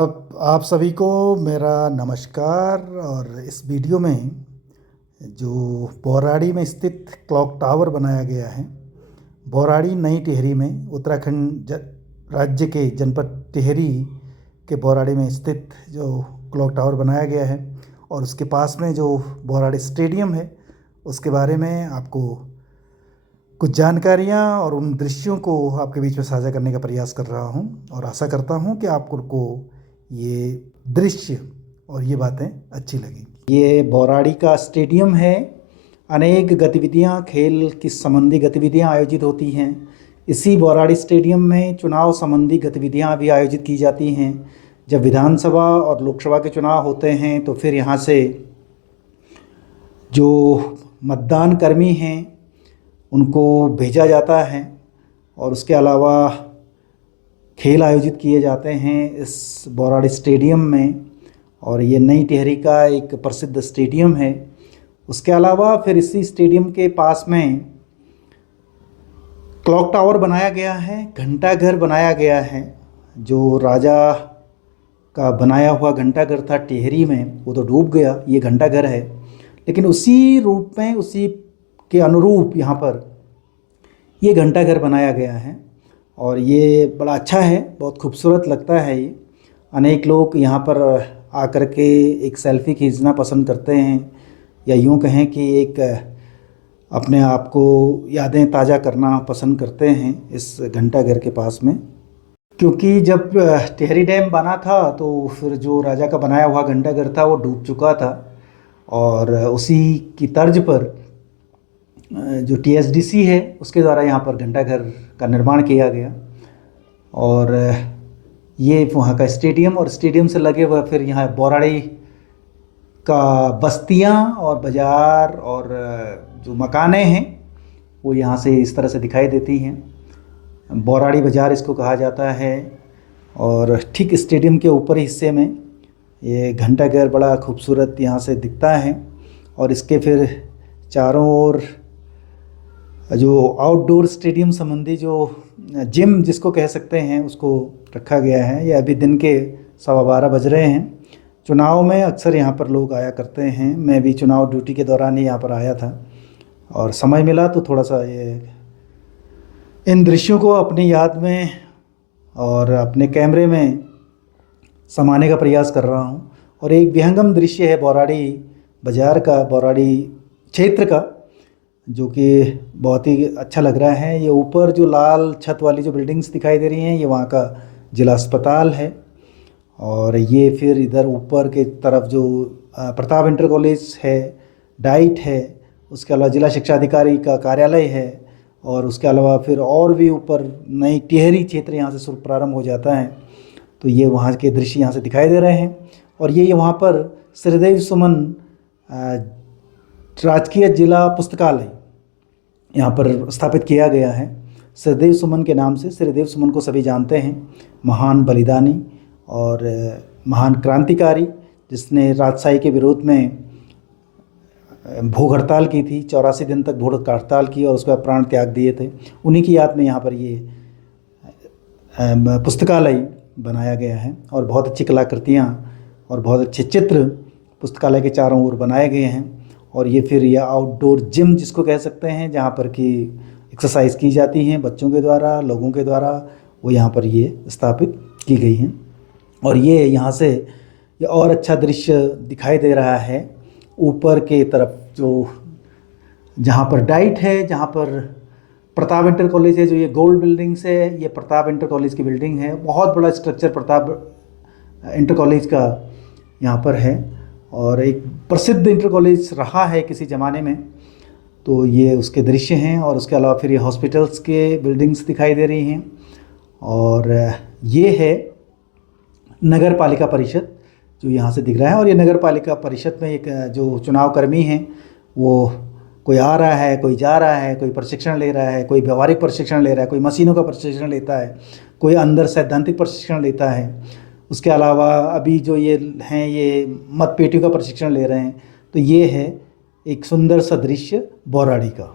अब आप सभी को मेरा नमस्कार। और इस वीडियो में जो बौराड़ी में स्थित क्लॉक टावर बनाया गया है, बौराड़ी नई टिहरी में उत्तराखंड राज्य के जनपद टिहरी के बौराड़ी में स्थित जो क्लॉक टावर बनाया गया है और उसके पास में जो बौराड़ी स्टेडियम है, उसके बारे में आपको कुछ जानकारियाँ और उन दृश्यों को आपके बीच में साझा करने का प्रयास कर रहा हूँ और आशा करता हूँ कि आपको ये दृश्य और ये बातें अच्छी लगेंगी। ये बौराड़ी का स्टेडियम है। अनेक गतिविधियाँ, खेल की संबंधी गतिविधियाँ आयोजित होती हैं। इसी बौराड़ी स्टेडियम में चुनाव संबंधी गतिविधियाँ भी आयोजित की जाती हैं। जब विधानसभा और लोकसभा के चुनाव होते हैं तो फिर यहाँ से जो मतदान कर्मी हैं उनको भेजा जाता है और उसके अलावा खेल आयोजित किए जाते हैं इस बौराड़ी स्टेडियम में। और ये नई टिहरी का एक प्रसिद्ध स्टेडियम है। उसके अलावा फिर इसी स्टेडियम के पास में क्लॉक टावर बनाया गया है, घंटाघर बनाया गया है। जो राजा का बनाया हुआ घंटाघर था टिहरी में, वो तो डूब गया। ये घंटाघर है, लेकिन उसी रूप में, उसी के अनुरूप यहाँ पर ये घंटाघर बनाया गया है और ये बड़ा अच्छा है, बहुत खूबसूरत लगता है ये। अनेक लोग यहाँ पर आकर के एक सेल्फ़ी खींचना पसंद करते हैं, या यूँ कहें कि एक अपने आप को यादें ताज़ा करना पसंद करते हैं इस घंटाघर के पास में। क्योंकि जब टिहरी डैम बना था तो फिर जो राजा का बनाया हुआ घंटाघर था वो डूब चुका था और उसी की तर्ज पर जो टीएसडीसी है उसके द्वारा यहाँ पर घंटाघर का निर्माण किया गया। और ये वहाँ का स्टेडियम, और स्टेडियम से लगे हुए फिर यहाँ बौराड़ी का बस्तियाँ और बाज़ार और जो मकानें हैं वो यहाँ से इस तरह से दिखाई देती हैं। बौराड़ी बाज़ार इसको कहा जाता है। और ठीक स्टेडियम के ऊपरी हिस्से में ये घंटाघर बड़ा खूबसूरत यहाँ से दिखता है। और इसके फिर चारों ओर जो आउटडोर स्टेडियम संबंधी जो जिम जिसको कह सकते हैं उसको रखा गया है। ये अभी दिन के 12:15 बज रहे हैं। चुनाव में अक्सर यहाँ पर लोग आया करते हैं। मैं भी चुनाव ड्यूटी के दौरान ही यहाँ पर आया था और समय मिला तो थोड़ा सा ये इन दृश्यों को अपनी याद में और अपने कैमरे में समाने का प्रयास कर रहा हूँ। और एक विहंगम दृश्य है बौराड़ी बाज़ार का, बौराड़ी क्षेत्र का, जो कि बहुत ही अच्छा लग रहा है। ये ऊपर जो लाल छत वाली जो बिल्डिंग्स दिखाई दे रही हैं, ये वहाँ का जिला अस्पताल है। और ये फिर इधर ऊपर के तरफ जो प्रताप इंटर कॉलेज है, डाइट है, उसके अलावा जिला शिक्षा अधिकारी का कार्यालय है। और उसके अलावा फिर और भी ऊपर नई टिहरी क्षेत्र यहाँ से शुरू प्रारंभ हो जाता है। तो ये वहाँ के दृश्य यहाँ से दिखाई दे रहे हैं। और ये वहाँ पर श्रीदेव सुमन राजकीय जिला पुस्तकालय यहाँ पर स्थापित किया गया है। श्रीदेव सुमन के नाम से। श्रीदेव सुमन को सभी जानते हैं, महान बलिदानी और महान क्रांतिकारी, जिसने राजशाही के विरोध में भूख हड़ताल की थी। 84 दिन तक भूख हड़ताल की और उसके बाद प्राण त्याग दिए थे। उन्हीं की याद में यहाँ पर ये पुस्तकालय बनाया गया है। और बहुत अच्छी कलाकृतियाँ और बहुत अच्छे चित्र पुस्तकालय के चारों ओर बनाए गए हैं। और ये फिर ये आउटडोर जिम जिसको कह सकते हैं, जहाँ पर कि एक्सरसाइज की जाती हैं बच्चों के द्वारा, लोगों के द्वारा, वो यहाँ पर ये स्थापित की गई हैं। और ये यहाँ से ये और अच्छा दृश्य दिखाई दे रहा है ऊपर के तरफ, जो जहाँ पर डाइट है, जहाँ पर प्रताप इंटर कॉलेज है, जो ये गोल्ड बिल्डिंग से, ये प्रताप इंटर कॉलेज की बिल्डिंग है। बहुत बड़ा स्ट्रक्चर प्रताप इंटर कॉलेज का यहाँ पर है और एक प्रसिद्ध इंटर कॉलेज रहा है किसी ज़माने में। तो ये उसके दृश्य हैं। और उसके अलावा फिर ये हॉस्पिटल्स के बिल्डिंग्स दिखाई दे रही हैं। और ये है नगर पालिका परिषद जो यहाँ से दिख रहा है। और ये नगर पालिका परिषद में एक जो चुनाव कर्मी हैं, वो कोई आ रहा है, कोई जा रहा है, कोई प्रशिक्षण ले रहा है, कोई व्यवहारिक प्रशिक्षण ले रहा है, कोई मशीनों का प्रशिक्षण लेता है, कोई अंदर सैद्धांतिक प्रशिक्षण लेता है। उसके अलावा अभी जो ये हैं, ये मतपेटियों का प्रशिक्षण ले रहे हैं। तो ये है एक सुंदर सा दृश्य बौराड़ी का।